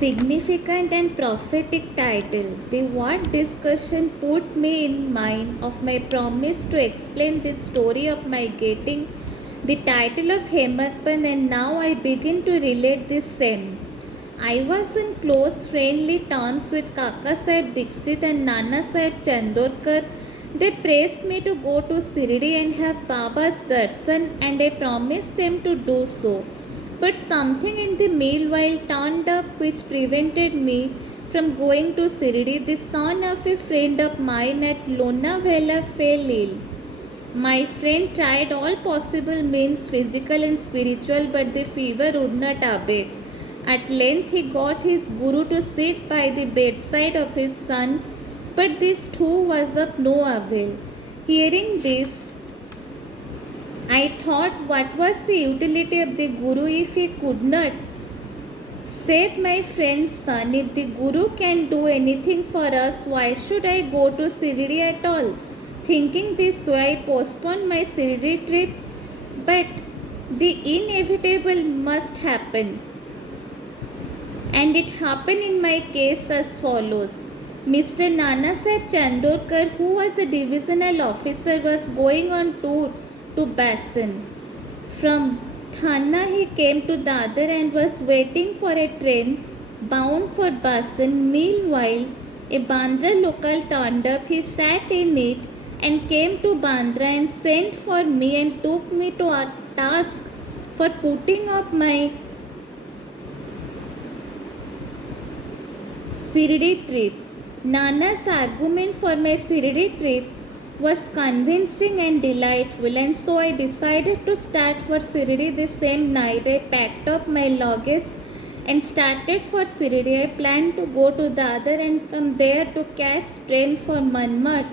Significant and prophetic title. The word discussion put me in mind of my promise to explain the story of my getting the title of Hematpan, and now I begin to relate the same. I was in close friendly terms with Kaka Sahib Dixit and Nana Sahib Chandorkar. They pressed me to go to Sirdi and have Baba's darshan, and I promised them to do so. But something in the meanwhile turned up which prevented me from going to Sirdi. The son of a friend of mine at Lonavala fell ill. My friend tried all possible means, physical and spiritual, but the fever would not abate. At length he got his guru to sit by the bedside of his son, but this too was of no avail. Hearing this, I thought, what was the utility of the Guru if he could not save my friend's son? If the Guru can do anything for us, why should I go to Sirdi at all? Thinking this way, I postponed my Sirdi trip, but the inevitable must happen. And it happened in my case as follows. Mr. Nana Sahib Chandorkar, who was a divisional officer, was going on tour to Basin. From Thana he came to Dadar and was waiting for a train bound for Basin. Meanwhile, a Bandra local turned up. He sat in it and came to Bandra and sent for me and took me to a task for putting up my Sirdi trip. Nana's argument for my Sirdi trip was convincing and delightful, and so I decided to start for Sirdi the same night. I packed up my luggage and started for Sirdi. I planned to go to Dadar and from there to catch train for Manmad,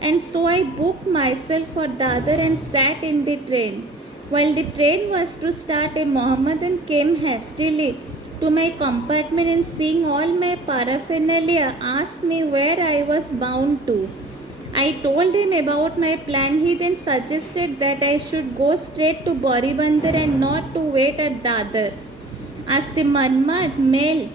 and so I booked myself for Dadar and sat in the train. While the train was to start, a Mohammedan came hastily to my compartment and, seeing all my paraphernalia, asked me where I was bound to. I told him about my plan. He then suggested that I should go straight to Boribandar and not to wait at Dadar. As the Manmad mail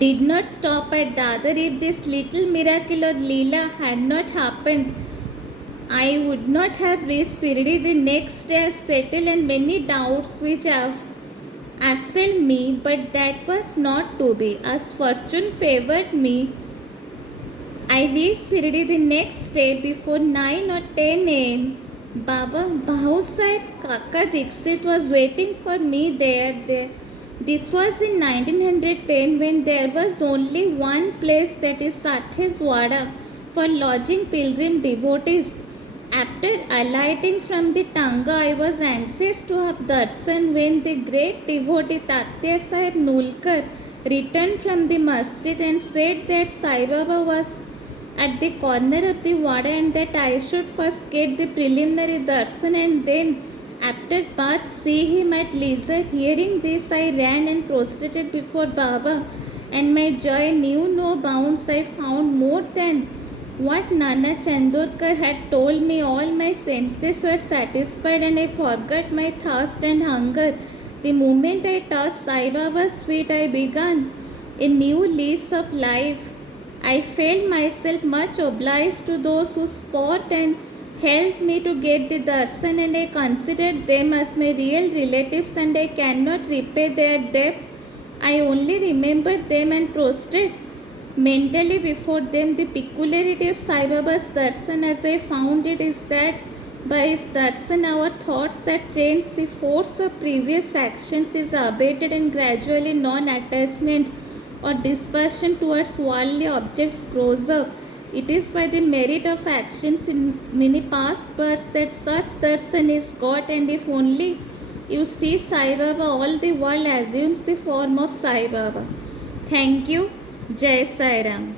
did not stop at Dadar, if this little miracle or Leela had not happened, I would not have reached Sirdi the next day as settled, and many doubts which have assailed me, but that was not to be. As fortune favoured me, I reached Sirdi the next day before 9 or 10 a.m. Baba Bahu Sahib Kaka Dixit was waiting for me there. This was in 1910, when there was only one place, that is Satheswada, for lodging pilgrim devotees. After alighting from the Tanga, I was anxious to have darshan when the great devotee Tatya Sahib Nulkar returned from the masjid and said that Sai Baba was at the corner of the wada and that I should first get the preliminary darshan and then after bath see him at leisure. Hearing this, I ran and prostrated before Baba, and my joy knew no bounds. I found more than what Nana Chandorkar had told me. All my senses were satisfied and I forgot my thirst and hunger. The moment I touched Sai Baba's feet, I began a new lease of life. I felt myself much obliged to those who spoke and helped me to get the darshan, and I considered them as my real relatives, and I cannot repay their debt. I only remembered them and prostrated mentally before them. The peculiarity of Sai Baba's darshan, as I found it, is that by his darshan our thoughts that change the force of previous actions is abated, and gradually non-attachment or dispersion towards worldly objects grows up. It is by the merit of actions in many past births that such darshan is got, and if only you see Sai Baba, all the world assumes the form of Sai Baba. Thank you. Jai Sai Ram.